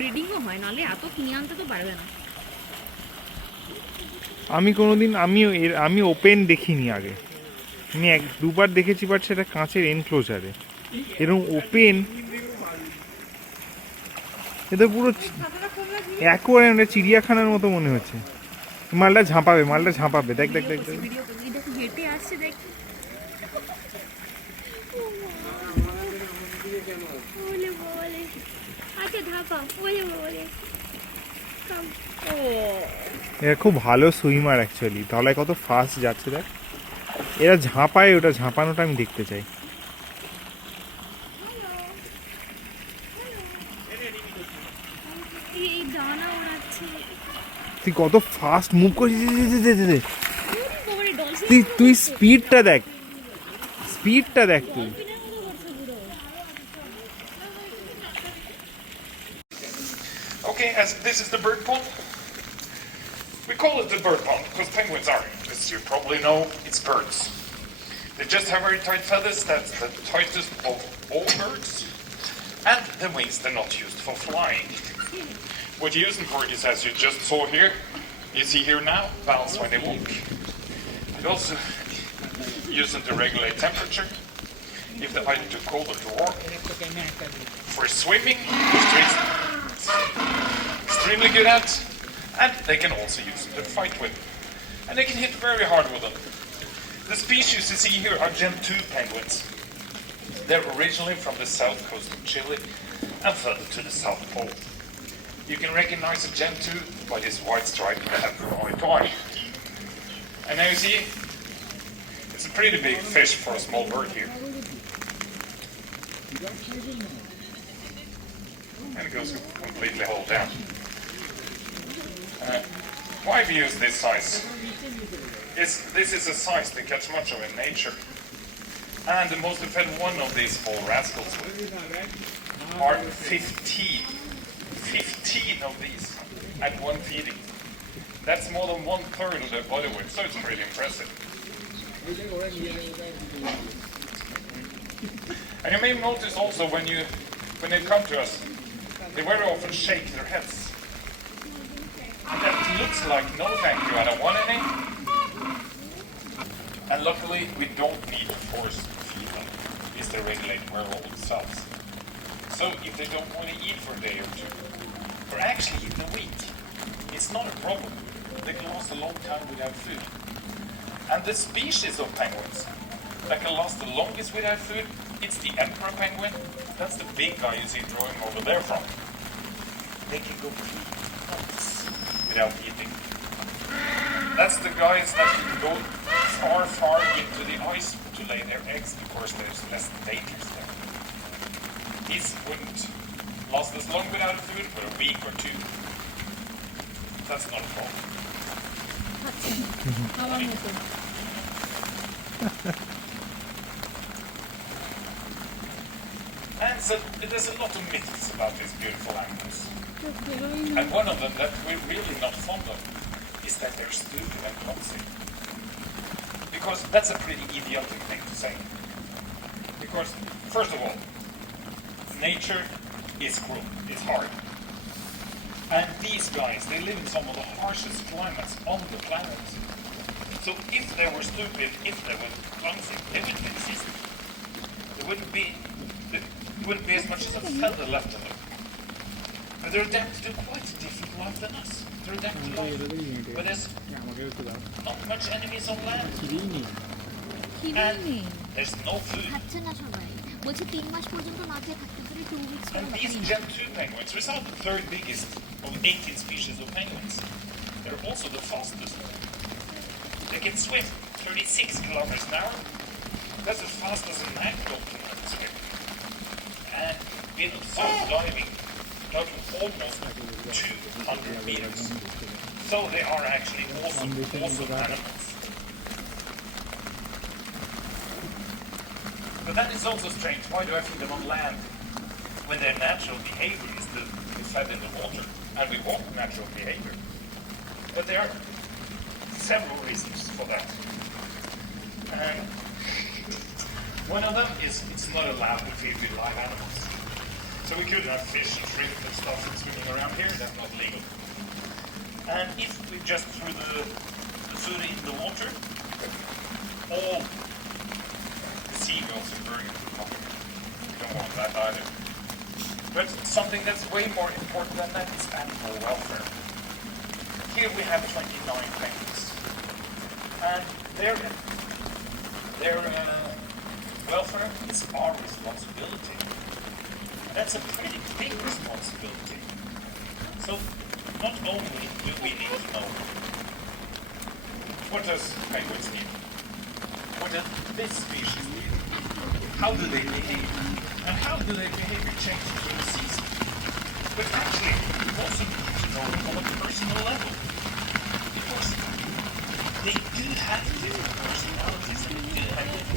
ব্রিডিংও হয়, নাহলে এত কিনে আনতে তো পারবে না। আমি কোনোদিন আমি ওপেন দেখিনি আগে, আমি দুবার দেখেছি, বাট সেটা কাঁচের এনক্লোজারে। এরকম ওপেন, এটা পুরো অ্যাকোয়ারিয়াম, চিড়িয়াখানার মতো মনে হচ্ছে। মালটা ঝাঁপাবে, দেখ দেখ দেখ দেখ। হেঁটে আসছে দেখ। এরা খুব ভালো সুইমার অ্যাকচুয়ালি, তলায় কত ফাস্ট যাচ্ছে দেখ। এরা ঝাঁপায়, ওটা ঝাঁপানোটা আমি দেখতে চাই। তুই কত ফাস্ট মুভ করছিস, তুই স্পিডটা দেখ তুই। Okay, as this is the bird pond. We call it the bird pond because penguins are, as you probably know, it's birds. They just have very tight feathers, that's the tightest of all birds. And the wings, they're not used for flying. What you use them for is, as you just saw here, you see here now, valves when they walk. You also use them to regulate temperature, if they're either too cold or too warm. For swimming, which is extremely good at, and they can also use them to fight with. And they can hit very hard with them. The species you see here are Gentoo penguins. They're originally from the south coast of Chile and further to the South Pole. You can recognize a Gentoo by this white stripe they have from eye to eye. And now you see, it's a pretty big fish for a small bird here. And it goes completely whole down. Why we use this size? This is a size they catch much of in nature. And the most fed one of these small rascals are 15 of these at one feeding. That's more than 1/3 of their body weight, so it's pretty impressive. And you may notice also when they come to us, they very often shake their heads. And that looks like no thank you, I don't want any. And luckily we don't need to force feed them, because they regulate very well themselves. So if they don't want to eat for a day or two, or actually even a week, it's not a problem. They can last a long time without food. And the species of penguins that can last the longest without food, it's the emperor penguin. That's the big guy you see drawing over there from. They can go 3 months without eating. That's the guys that can go far into the ice to lay their eggs because there's less dangers there. These wouldn't last as long without food for a week or two. That's not a problem. And so there's a lot of myths about these beautiful animals. And one of them that we're really not fond of is that they're stupid and clumsy. Because that's a pretty idiotic thing to say. Because, first of all, nature is cruel, it's hard. And these guys, they live in some of the harshest climates on the planet. So if they were stupid, if they were clumsy, they wouldn't exist. There wouldn't be as much as a feather left of them. But they're adapted to quite a different life than us. They're adapted to life where there's not much enemies on land. And there's no food. And these Gentoo penguins result the third biggest of 18 species of penguins. They're also the fastest. They can swim 36 kilometers an hour. That's as fast as a night dolphin can swim. And in salt diving, total almost 200 meters. So they are actually awesome animals. But that is also strange. Why do I feed them on land when their natural behavior is to be fed in the water? And we want natural behavior. But there are several reasons for that. And one of them is it's not allowed to feed with live animals. So we could have fish and shrimp and stuff swimming around here, that's not legal. And if we just threw the food in the water, all the seagulls in Bergen would come here. We don't want that either. But something that's way more important than that is animal welfare. Here we have 29 penguins. And their welfare is our responsibility. And that's a pretty big responsibility. So not only do we need to know what does penguins need, what does this species need, how do they behave, and how do their behavior change through the season. But actually, we also need to know on a personal level. Because they do have different personalities and they do have different